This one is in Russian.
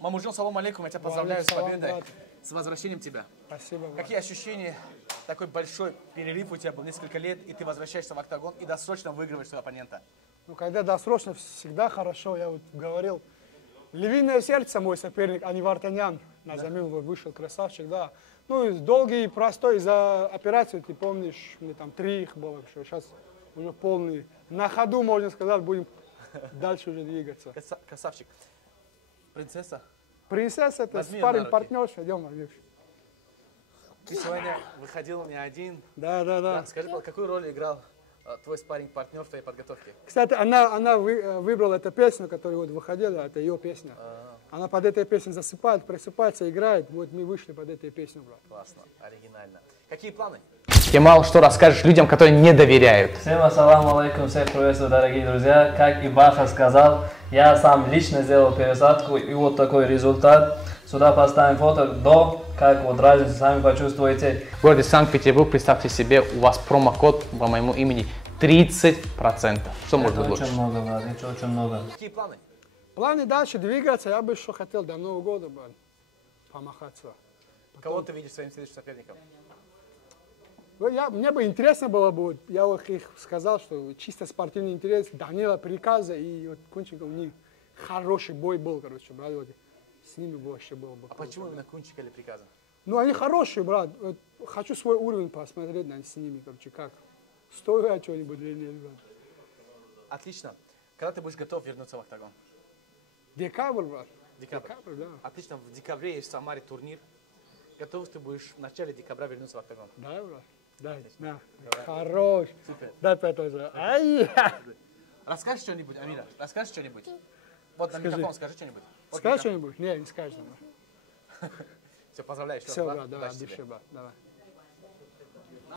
Мамуджон, салам алейкум, я тебя поздравляю с победой, с возвращением тебя. Спасибо. Какие ощущения? Такой большой перерыв у тебя был несколько лет, и ты возвращаешься в октагон и досрочно выигрываешь своего оппонента. Ну, когда досрочно, всегда хорошо. Я вот говорил, львиное сердце мой соперник, Анивар Танян. На замену вышел, красавчик, да. Ну, долгий и простой из-за операции, ты помнишь, мне там 3 их было. Сейчас уже полный. На ходу, можно сказать, будем дальше уже двигаться. Красавчик. Принцесса? Принцесса, это спарринг партнерша, идем, Андрюш. Ты сегодня выходил не один. Да. Скажи, какую роль играл твой спарринг-партнер в твоей подготовке? Кстати, она выбрала эту песню, которая вот выходила, это ее песня. Она под этой песней засыпает, просыпается, играет. Вот мы вышли под этой песней, брат. Классно, оригинально. Какие планы? Кемал, что расскажешь людям, которые не доверяют? Всем ассаламу алейкум, всех приветствую, дорогие друзья. Как и Баха сказал, я сам лично сделал пересадку, и вот такой результат. Сюда поставим фото до, как вот разницу сами почувствуете. В городе Санкт-Петербург, представьте себе, у вас промокод по моему имени 30%. Что может быть лучше? Очень много, брат, очень много. Какие планы? Планы дальше двигаться, я бы еще хотел до Нового года, брат, помахаться. Кого ты видишь своим следующим соперником? Мне бы интересно было бы, я их сказал, что чисто спортивный интерес, Данила Приказа и вот Кунчика, у них хороший бой был, короче, брат, вот, с ними вообще было бы. А почему именно Кунчика или Приказа? Ну, они хорошие, брат, вот, хочу свой уровень посмотреть с ними, короче, как. Стою я что-нибудь или нет, брат. Отлично. Когда ты будешь готов вернуться в октагон? Декабрь, брат. Декабрь, да. Отлично, в декабре есть в Самаре турнир. Готов ты будешь в начале декабря вернуться в октагон? Да, брат. Да. Хорош. Супер. Дай 5 уже. Ай! Расскажешь что-нибудь, Амира? Расскажешь что-нибудь? Вот на микрофон скажи что-нибудь. Скажешь что-нибудь? Не скажешь. Все, поздравляю еще раз. Все, брат, давай, Удачи тебе. брат, давай.